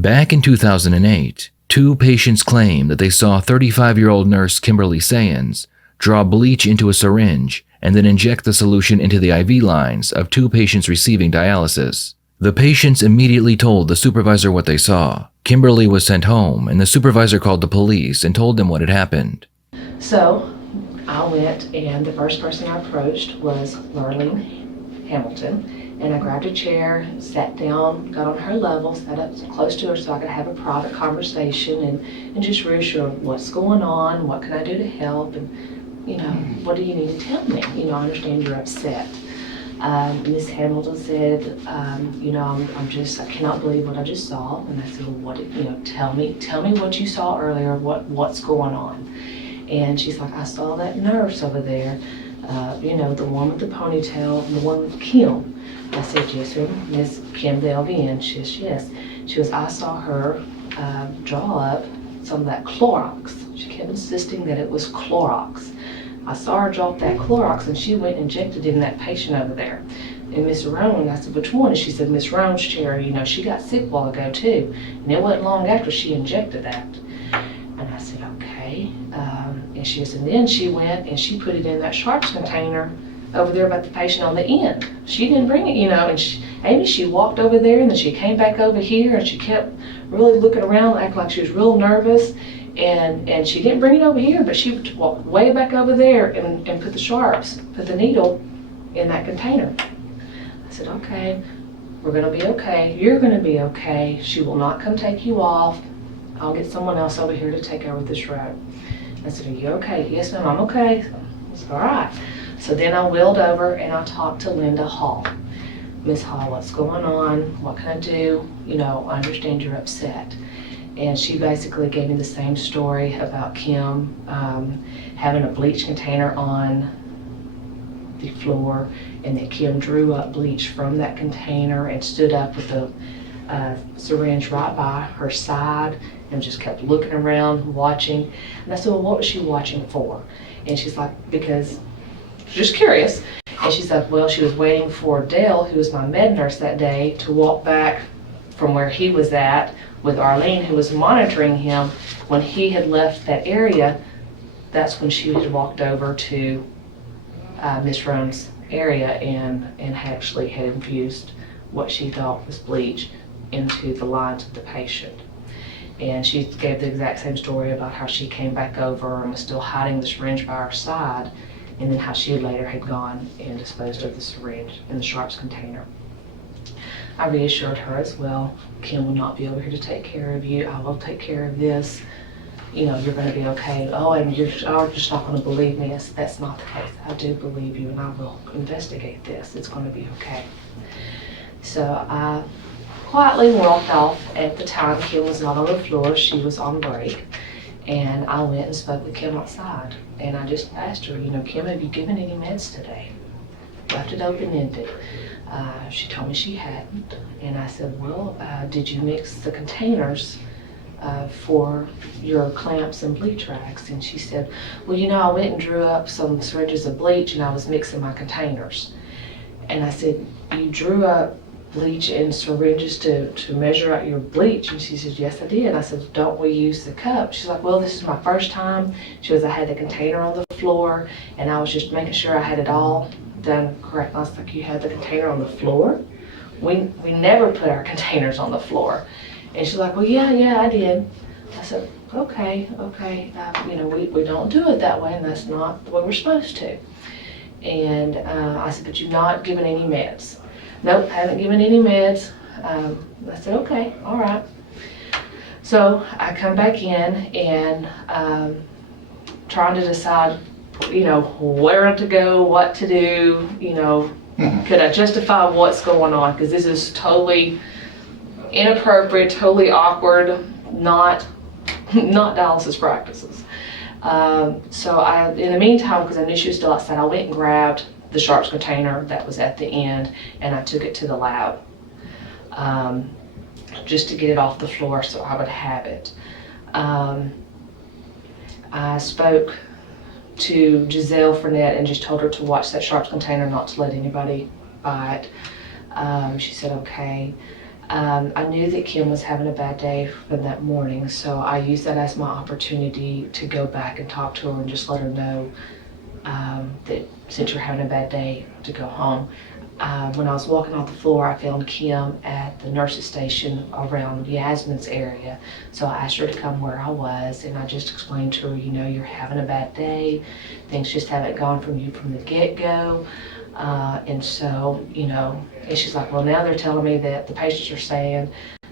Back in 2008, two patients claimed that they saw 35-year-old nurse Kimberly Saenz draw bleach into a syringe and then inject the solution into the IV lines of two patients receiving dialysis. The patients immediately told the supervisor what they saw. Kimberly was sent home, and the supervisor called the police and told them what had happened. So I went, and the first person I approached was Lurleen Hamilton. And I grabbed a chair, sat down, got on her level, sat up close to her so I could have a private conversation and just reassure what's going on, what can I do to help, and what do you need to tell me? I understand you're upset. Miss Hamilton said, I cannot believe what I just saw. And I said, well, tell me what you saw earlier, what's going on. And she's like, I saw that nurse over there, the one with the ponytail, the one with Kim. I said, yes, sir, Miss Kim, the LVN. She says, yes. She goes, I saw her draw up some of that Clorox. She kept insisting that it was Clorox. I saw her drop that Clorox, and she went and injected it in that patient over there. And Miss Roan, I said, which one? And she said, Miss Roan's chair, she got sick a while ago too. And it wasn't long after she injected that. And I said, okay. And she said, and then she went and she put it in that sharps container over there about the patient on the end. She didn't bring it, and she walked over there, and then she came back over here, and she kept really looking around, acting like she was real nervous. And she didn't bring it over here, but she walked way back over there and put the needle in that container. I said, okay, we're gonna be okay. You're gonna be okay. She will not come take you off. I'll get someone else over here to take over this road. I said, are you okay? Yes, ma'am, I'm okay. I said, all right. So then I wheeled over and I talked to Linda Hall. Miss Hall, what's going on? What can I do? I understand you're upset. And she basically gave me the same story about Kim having a bleach container on the floor, and that Kim drew up bleach from that container and stood up with the syringe right by her side and just kept looking around, watching. And I said, well, what was she watching for? And she's like, because she's just curious. And she's like, well, she was waiting for Dale, who was my med nurse that day, to walk back from where he was at with Arlene, who was monitoring him. When he had left that area, that's when she had walked over to Miss Roan's area and actually had infused what she thought was bleach into the lines of the patient. And she gave the exact same story about how she came back over and was still hiding the syringe by her side, and then how she later had gone and disposed of the syringe in the sharps container. I reassured her as well, Kim will not be over here to take care of you. I will take care of this. You're going to be okay. Oh, and you're just not going to believe me. That's not the case. I do believe you, and I will investigate this. It's going to be okay. So I quietly walked off. At the time, Kim was not on the floor. She was on break. And I went and spoke with Kim outside. And I just asked her, Kim, have you given any meds today? Left it open-ended. She told me she hadn't. And I said, well, did you mix the containers for your clamps and bleach racks? And she said, well, I went and drew up some syringes of bleach and I was mixing my containers. And I said, you drew up bleach and syringes to measure out your bleach? And she said, yes, I did. And I said, don't we use the cup? She's like, well, this is my first time. She goes, I had the container on the floor and I was just making sure I had it all done correct. And I was like, you had the container on the floor? We never put our containers on the floor. And she's like, well, yeah, I did. I said, okay. We don't do it that way, and that's not the way we're supposed to. And I said, but you've not given any meds? Nope, haven't given any meds. I said, okay, all right. So I come back in and trying to decide, where to go, what to do, could I justify what's going on? Because this is totally inappropriate, totally awkward, not dialysis practices. So in the meantime, because I knew she was still outside, I went and grabbed the sharps container that was at the end, and I took it to the lab just to get it off the floor so I would have it. I spoke to Giselle Fournette and just told her to watch that sharps container, not to let anybody buy it. She said okay. I knew that Kim was having a bad day from that morning, so I used that as my opportunity to go back and talk to her and just let her know that since you're having a bad day, to go home. When I was walking off the floor, I found Kim at the nurse's station around Yasmin's area. So I asked her to come where I was, and I just explained to her, you're having a bad day. Things just haven't gone from you from the get-go. And so, and she's like, well, now they're telling me that the patients are saying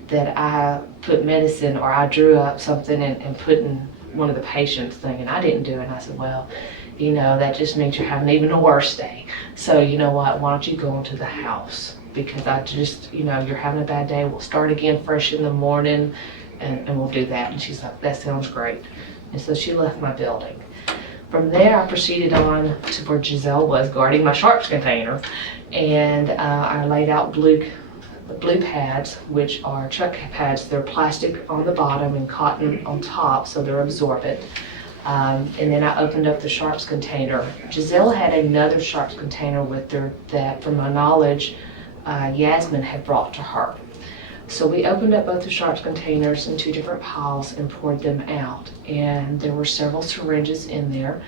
that I put medicine or I drew up something and put in one of the patients' thing, and I didn't do it. And I said, well, that just means you're having even a worse day. So you know what, why don't you go into the house? Because I just, you're having a bad day. We'll start again fresh in the morning and we'll do that. And she's like, that sounds great. And so she left my building. From there, I proceeded on to where Giselle was guarding my sharps container. And I laid out blue pads, which are chuck pads. They're plastic on the bottom and cotton on top, so they're absorbent. And then I opened up the sharps container. Giselle had another sharps container with her that, from my knowledge, Yasmin had brought to her. So we opened up both the sharps containers in two different piles and poured them out. And there were several syringes in there.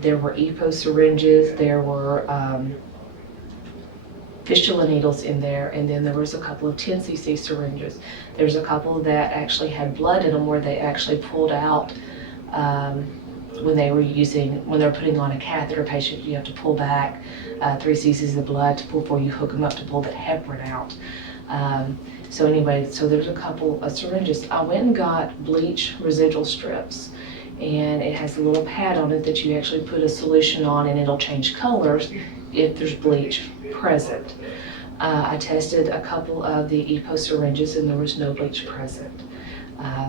There were EPO syringes, there were fistula needles in there, and then there was a couple of 10 cc syringes. There's a couple that actually had blood in them where they actually pulled out when they're putting on a catheter patient. You have to pull back 3 cc's of blood before you hook them up to pull that heparin out. So there's a couple of syringes. I went and got bleach residual strips, and it has a little pad on it that you actually put a solution on, and it'll change colors if there's bleach present. I tested a couple of the EPO syringes, and there was no bleach present.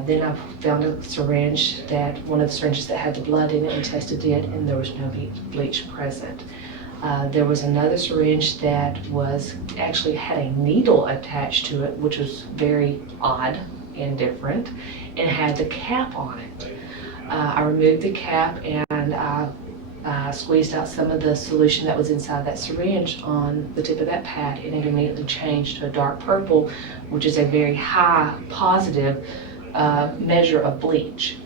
Then I found a syringe, one of the syringes that had the blood in it, and tested it, and there was no bleach present. There was another syringe that actually had a needle attached to it, which was very odd and different, and had the cap on it. I removed the cap, and I squeezed out some of the solution that was inside that syringe on the tip of that pad, and it immediately changed to a dark purple, which is a very high positive measure of bleach.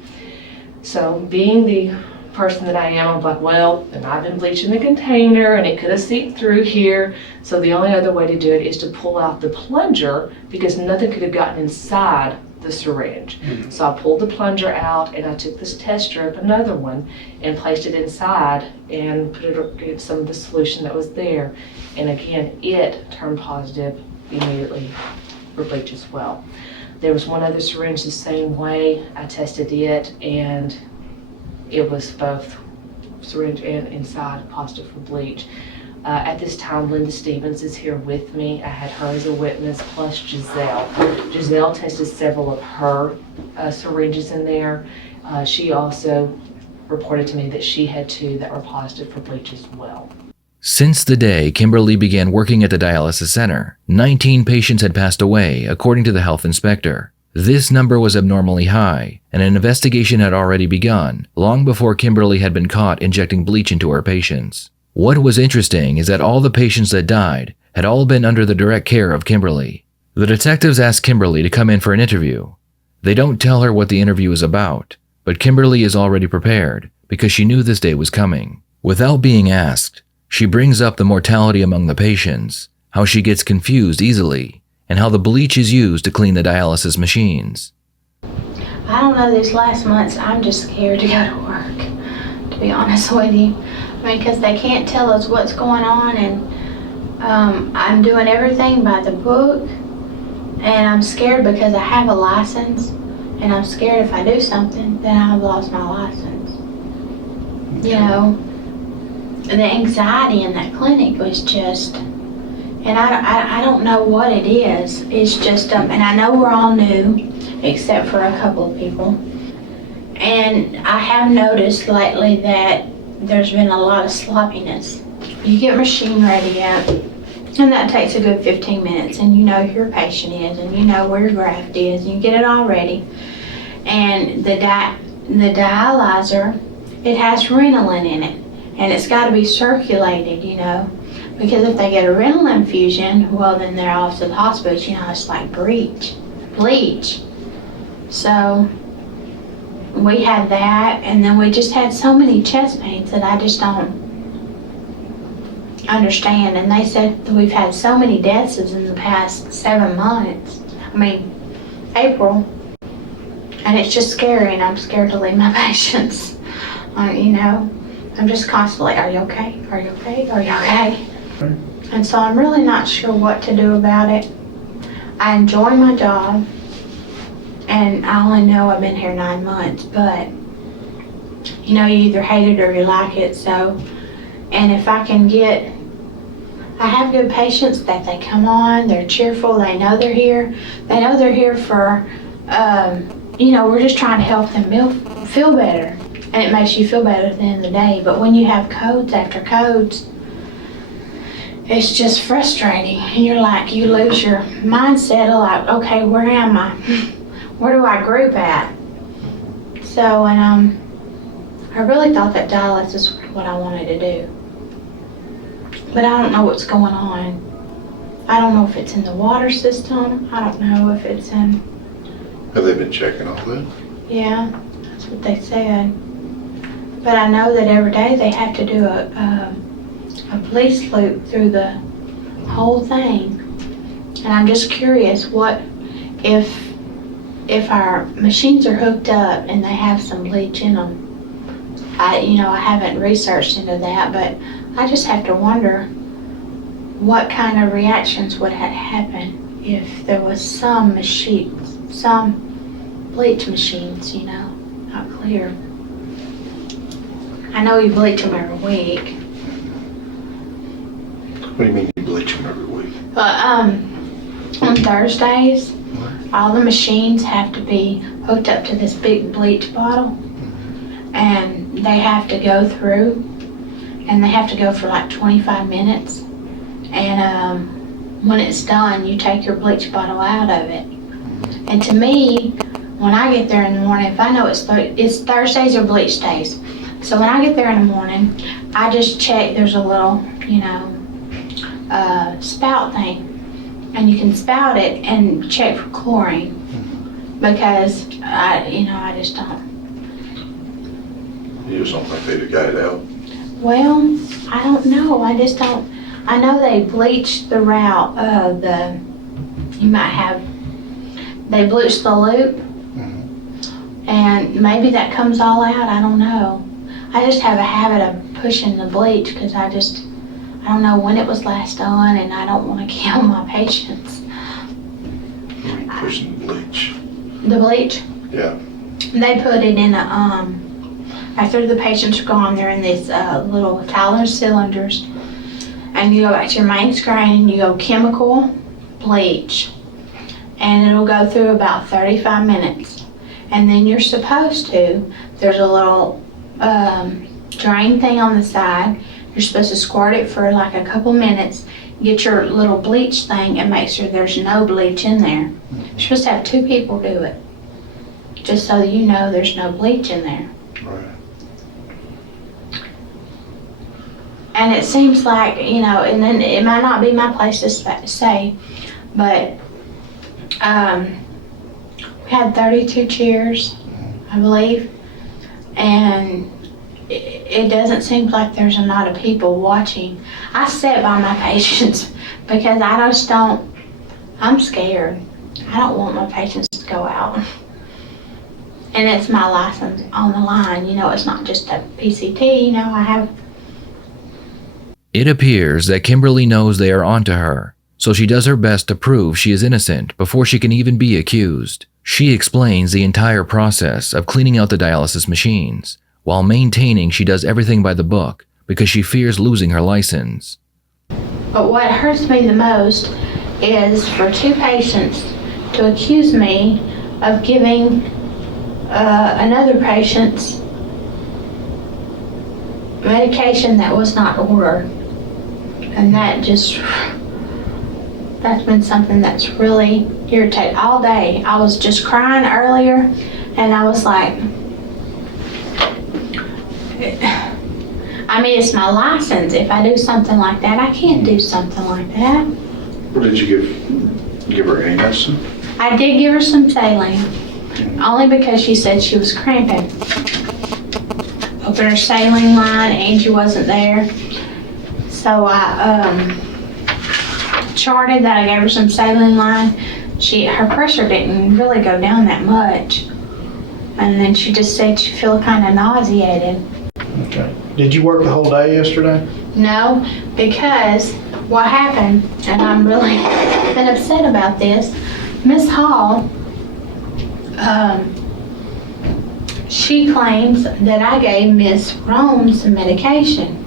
So being the person that I am, I'm like, well, and I've been bleaching the container and it could have seeped through here. So the only other way to do it is to pull out the plunger, because nothing could have gotten inside the syringe. So I pulled the plunger out, and I took this test strip, another one, and placed it inside and put it in some of the solution that was there. And again, it turned positive immediately for bleach as well. There was one other syringe the same way. I tested it, and it was both syringe and inside positive for bleach. At this time, Linda Stevens is here with me. I had her as a witness, plus Giselle. Giselle tested several of her syringes in there. She also reported to me that she had 2 that were positive for bleach as well. Since the day Kimberly began working at the dialysis center, 19 patients had passed away, according to the health inspector. This number was abnormally high, and an investigation had already begun, long before Kimberly had been caught injecting bleach into her patients. What was interesting is that all the patients that died had all been under the direct care of Kimberly. The detectives asked Kimberly to come in for an interview. They don't tell her what the interview is about, but Kimberly is already prepared because she knew this day was coming. Without being asked, she brings up the mortality among the patients, how she gets confused easily, and how the bleach is used to clean the dialysis machines. I don't know, these last months I'm just scared to go to work, to be honest with you. I mean, because they can't tell us what's going on, and I'm doing everything by the book, and I'm scared because I have a license, and I'm scared if I do something, then I've lost my license. You know, the anxiety in that clinic was just, and I don't know what it is. It's just, and I know we're all new, except for a couple of people. And I have noticed lately that there's been a lot of sloppiness. You get machine ready up, and that takes a good 15 minutes, and you know who your patient is, and you know where your graft is, and you get it all ready. And the dialyzer, it has Renalin in it, and it's got to be circulated, you know. Because if they get a renal infusion, well, then they're off to the hospital. It's like bleach. So we had that, and then we just had so many chest pains that I just don't understand. And they said that we've had so many deaths in the past 7 months. April. And it's just scary, and I'm scared to leave my patients. I'm just constantly, are you okay? Are you okay? Are you okay? And so I'm really not sure what to do about it. I enjoy my job, and I only know I've been here 9 months, but you either hate it or you like it. So, and if I have good patients that they come on, they're cheerful, they know they're here. They know they're here for, we're just trying to help them feel better. And it makes you feel better at the end of the day. But when you have codes after codes, it's just frustrating. And you lose your mindset of like, okay, where am I? Where do I group at? So, and I really thought that dialysis was what I wanted to do. But I don't know what's going on. I don't know if it's in the water system. I don't know if it's in... Have they been checking all that? Yeah, that's what they said. But I know that every day they have to do a police loop through the whole thing. And I'm just curious, what if our machines are hooked up and they have some bleach in them? I haven't researched into that, but I just have to wonder what kind of reactions would happen if there was some bleach machines, not clear. I know you bleach them every week. What do you mean you bleach them every week? But on Thursdays, all the machines have to be hooked up to this big bleach bottle, and they have to go through, and they have to go for like 25 minutes. And when it's done, you take your bleach bottle out of it. And to me, when I get there in the morning, if I know it's Thursdays or bleach days, so when I get there in the morning, I just check. There's a little, spout thing, and you can spout it and check for chlorine, because I just don't. You just don't think they'd have got it out? Well, I don't know. I just don't. I know they bleach the route of they bleach the loop, and maybe that comes all out. I don't know. I just have a habit of pushing the bleach because I don't know when it was last done, and I don't want to kill my patients. Pushing the bleach? The bleach? Yeah. They put it in after the patients are gone, they're in these little Tyler cylinders, and you go back to your main screen and you go chemical, bleach, and it'll go through about 35 minutes. And then you're supposed to, there's a little drain thing on the side. You're supposed to squirt it for like a couple minutes, get your little bleach thing, and make sure there's no bleach in there. You're supposed to have 2 people do it, just so you know there's no bleach in there. Right. And it seems like, and then it might not be my place to say, but we had 32 chairs, I believe, and it doesn't seem like there's a lot of people watching. I sit by my patients because I'm scared. I don't want my patients to go out. And it's my license on the line. It's not just a PCT, I have. It appears that Kimberly knows they are onto her, so she does her best to prove she is innocent before she can even be accused. She explains the entire process of cleaning out the dialysis machines, while maintaining she does everything by the book because she fears losing her license. But what hurts me the most is for 2 patients to accuse me of giving another patient's medication that was not ordered. And that's been something that's really irritated all day. I was just crying earlier, and I was like, I mean, it's my license. If I do something like that, I can't do something like that. What did you give her any medicine? I did give her some saline, only because she said she was cramping. Opened her saline line, Angie wasn't there. So I charted that I gave her some saline line. Her pressure didn't really go down that much. And then she just said she felt kind of nauseated. Okay. Did you work the whole day yesterday? No, because what happened, and I'm really been upset about this, Miss Hall, she claims that I gave Miss Rome some medication.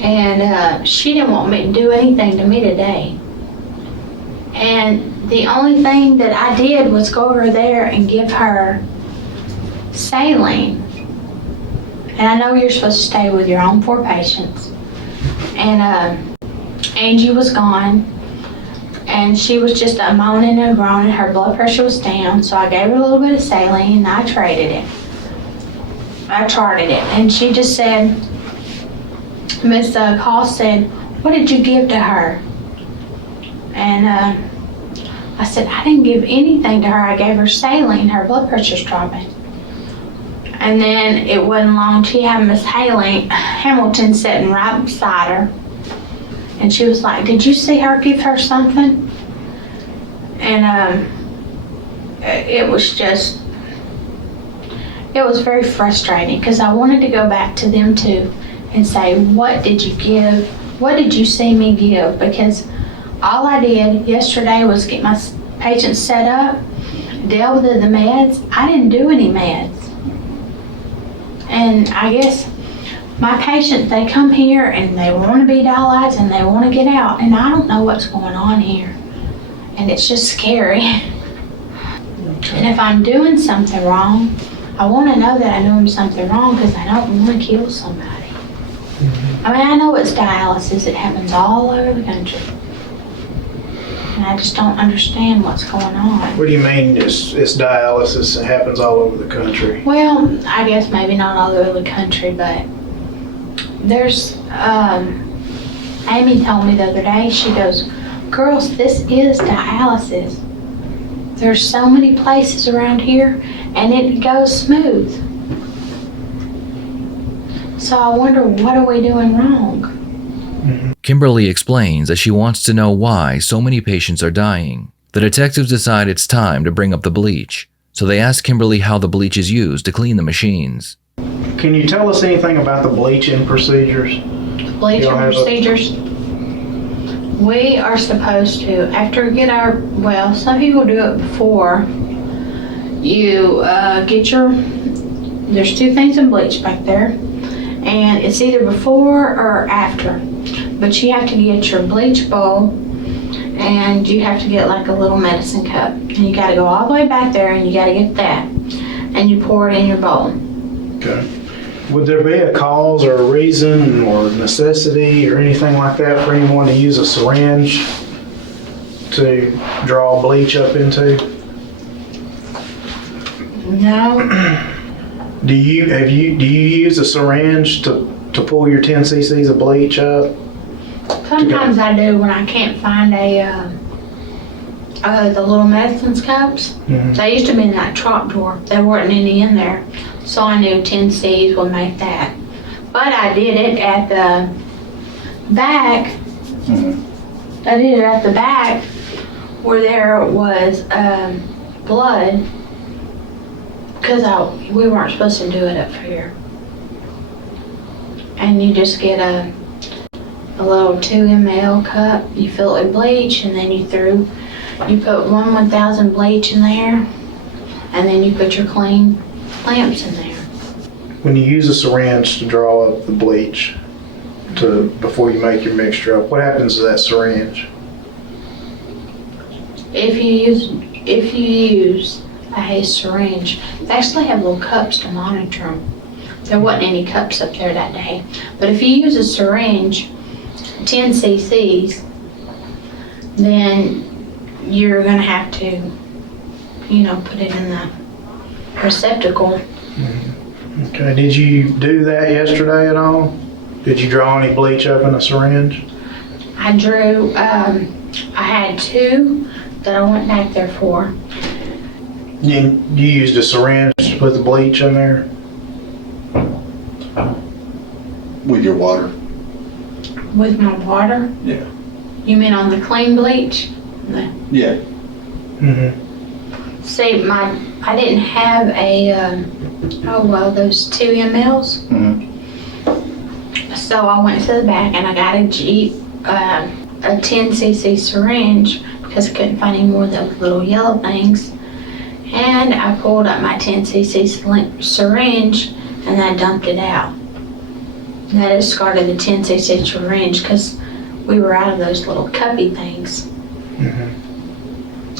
And she didn't want me to do anything to me today. And the only thing that I did was go over there and give her saline. And I know you're supposed to stay with your own 4 patients. And Angie was gone. And she was just moaning and groaning. Her blood pressure was down. So I gave her a little bit of saline and I traded it. I charted it. And she just said, Miss Call said, what did you give to her? And I said, I didn't give anything to her. I gave her saline. Her blood pressure's dropping. And then it wasn't long. She had Miss Hamilton sitting right beside her. And she was like, did you see her give her something? And it was very frustrating because I wanted to go back to them too and say, what did you give? What did you see me give? Because all I did yesterday was get my patients set up, deal with the meds. I didn't do any meds. And I guess my patients, they come here and they want to be dialyzed and they want to get out. And I don't know what's going on here. And it's just scary. And if I'm doing something wrong, I want to know that I'm doing something wrong because I don't want to kill somebody. I mean, I know it's dialysis. It happens all over the country. And I just don't understand what's going on. What do you mean it's dialysis? It happens all over the country. Well, I guess maybe not all over the country, but there's, Amy told me the other day, she goes, girls, this is dialysis. There's so many places around here and it goes smooth. So I wonder, what are we doing wrong? Kimberly explains that she wants to know why so many patients are dying. The detectives decide it's time to bring up the bleach, so they ask Kimberly how the bleach is used to clean the machines. Can you tell us anything about the bleaching procedures? Bleaching procedures? We are supposed to, after we get our, well, some people do it before. You get your, there's 2 things in bleach back there, and it's either before or after. But you have to get your bleach bowl, and you have to get like a little medicine cup. And you gotta go all the way back there, and you gotta get that. And you pour it in your bowl. Okay. Would there be a cause or a reason or necessity or anything like that for anyone to use a syringe to draw bleach up into? No. Do you use a syringe to pull your 10 cc's of bleach up? Sometimes I do when I can't find the little medicines cups. Mm-hmm. They used to be in that trap drawer. There weren't any in there. So I knew 10 C's would make that. But I did it at the back. Mm-hmm. I did it at the back where there was blood. Because we weren't supposed to do it up here. And you just get a little 2 ml cup, you fill it with bleach, and then you put 1/1000 bleach in there, and then you put your clean lamps in there. When you use a syringe to draw up the bleach before you make your mixture up, what happens to that syringe? If you use a syringe, they actually have little cups to monitor them. There wasn't any cups up there that day. But if you use a syringe, 10 cc's, then you're going to have to, put it in the receptacle. Mm-hmm. Okay, did you do that yesterday at all? Did you draw any bleach up in a syringe? I drew, I had 2 that I went back there for. You used a syringe to put the bleach in there? With your water? With my water? Yeah. You mean on the clean bleach? Yeah. Mm-hmm. See, I didn't have those 2 mLs. Mm-hmm. So I went to the back and I got a 10 cc syringe because I couldn't find any more of those little yellow things. And I pulled up my 10 cc syringe and I dumped it out. And I discarded the 10 cc syringe because we were out of those little cuppy things. Mm-hmm.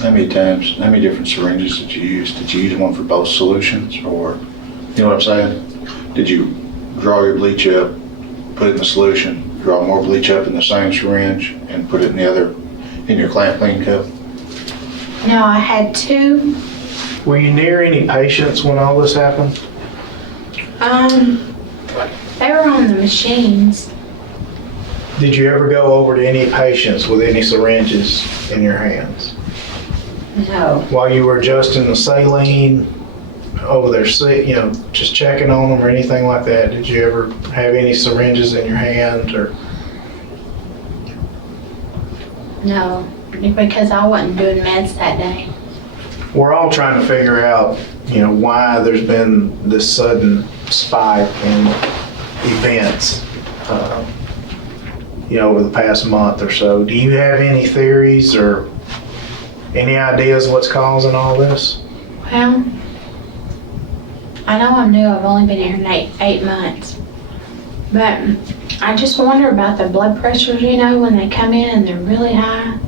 How many different syringes did you use? Did you use one for both solutions, or, you know what I'm saying? Did you draw your bleach up, put it in the solution, draw more bleach up in the same syringe, and put it in your clamp clean cup? No, I had 2. Were you near any patients when all this happened? They were on the machines. Did you ever go over to any patients with any syringes in your hands? No. While you were adjusting the saline over their seat, just checking on them or anything like that, did you ever have any syringes in your hand or? No, because I wasn't doing meds that day. We're all trying to figure out, why there's been this sudden spike in events, over the past month or so. Do you have any theories or any ideas what's causing all this? Well, I know I'm new. I've only been here 8 months. But I just wonder about the blood pressures, when they come in and they're really high.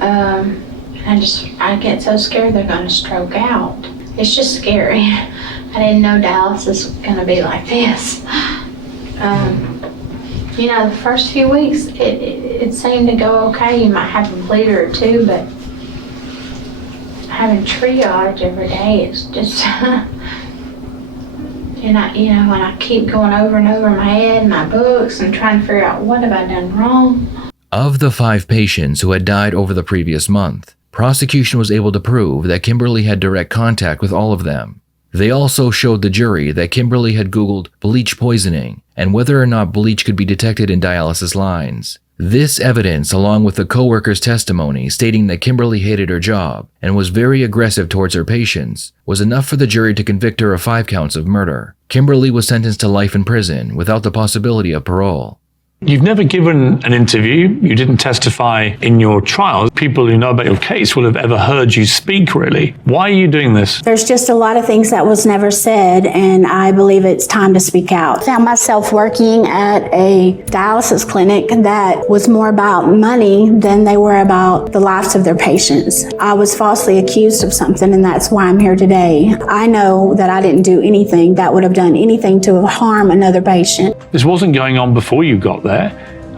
I get so scared they're going to stroke out. It's just scary. I didn't know dialysis was going to be like this. The first few weeks, it seemed to go okay. You might have a bleeder or 2, but having triage every day is just, when I keep going over and over in my head and my books and trying to figure out what have I done wrong. Of the 5 patients who had died over the previous month, prosecution was able to prove that Kimberly had direct contact with all of them. They also showed the jury that Kimberly had Googled bleach poisoning and whether or not bleach could be detected in dialysis lines. This evidence, along with the co-worker's testimony stating that Kimberly hated her job and was very aggressive towards her patients, was enough for the jury to convict her of 5 counts of murder. Kimberly was sentenced to life in prison without the possibility of parole. You've never given an interview, you didn't testify in your trial. People who know about your case will have ever heard you speak, really. Why are you doing this? There's just a lot of things that was never said, and I believe it's time to speak out. I found myself working at a dialysis clinic that was more about money than they were about the lives of their patients. I was falsely accused of something, and that's why I'm here today. I know that I didn't do anything that would have done anything to harm another patient. This wasn't going on before you got there,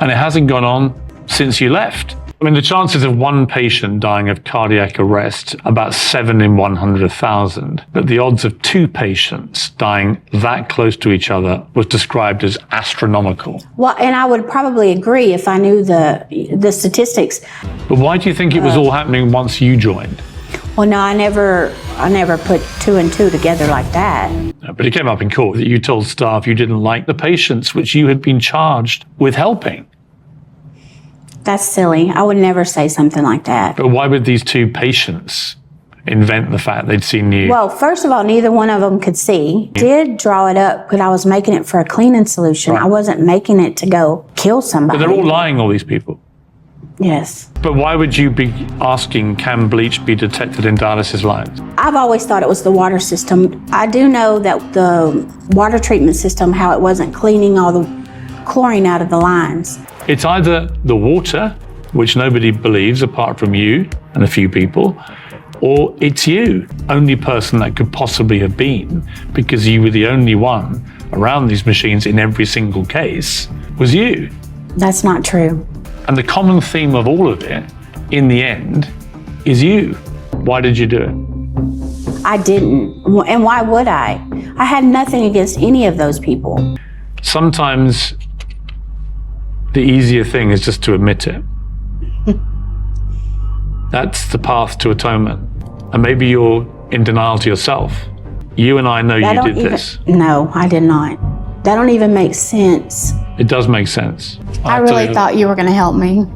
and it hasn't gone on since you left. I mean, the chances of 1 patient dying of cardiac arrest, about 7 in 100,000, but the odds of 2 patients dying that close to each other was described as astronomical. Well, and I would probably agree if I knew the statistics. But why do you think it was all happening once you joined? Well, no, I never put 2 and 2 together like that. But it came up in court that you told staff you didn't like the patients which you had been charged with helping. That's silly. I would never say something like that. But why would these 2 patients invent the fact they'd seen you? Well, first of all, neither one of them could see. I did draw it up, but I was making it for a cleaning solution. Right. I wasn't making it to go kill somebody. But they're all lying, all these people. Yes. But why would you be asking, can bleach be detected in dialysis lines? I've always thought it was the water system. I do know that the water treatment system, how it wasn't cleaning all the chlorine out of the lines. It's either the water, which nobody believes apart from you and a few people, or it's you, only person that could possibly have been, because you were the only one around these machines in every single case, was you. That's not true. And the common theme of all of it, in the end, is you. Why did you do it? I didn't. And why would I? I had nothing against any of those people. Sometimes the easier thing is just to admit it. That's the path to atonement. And maybe you're in denial to yourself. You and I know you did this. No, I did not. That don't even make sense. It does make sense. I really thought you were going to help me.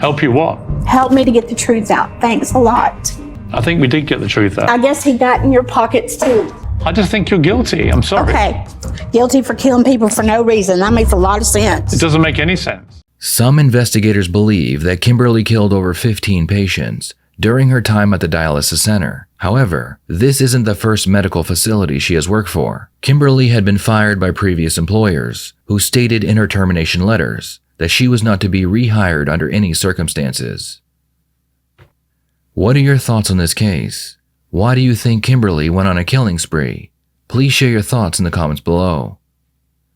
Help you what? Help me to get the truth out. Thanks a lot. I think we did get the truth out. I guess he got in your pockets too. I just think you're guilty. I'm sorry. Okay. Guilty for killing people for no reason. That makes a lot of sense. It doesn't make any sense. Some investigators believe that Kimberly killed over 15 patients during her time at the dialysis center. However, this isn't the first medical facility she has worked for. Kimberly had been fired by previous employers, who stated in her termination letters that she was not to be rehired under any circumstances. What are your thoughts on this case? Why do you think Kimberly went on a killing spree? Please share your thoughts in the comments below.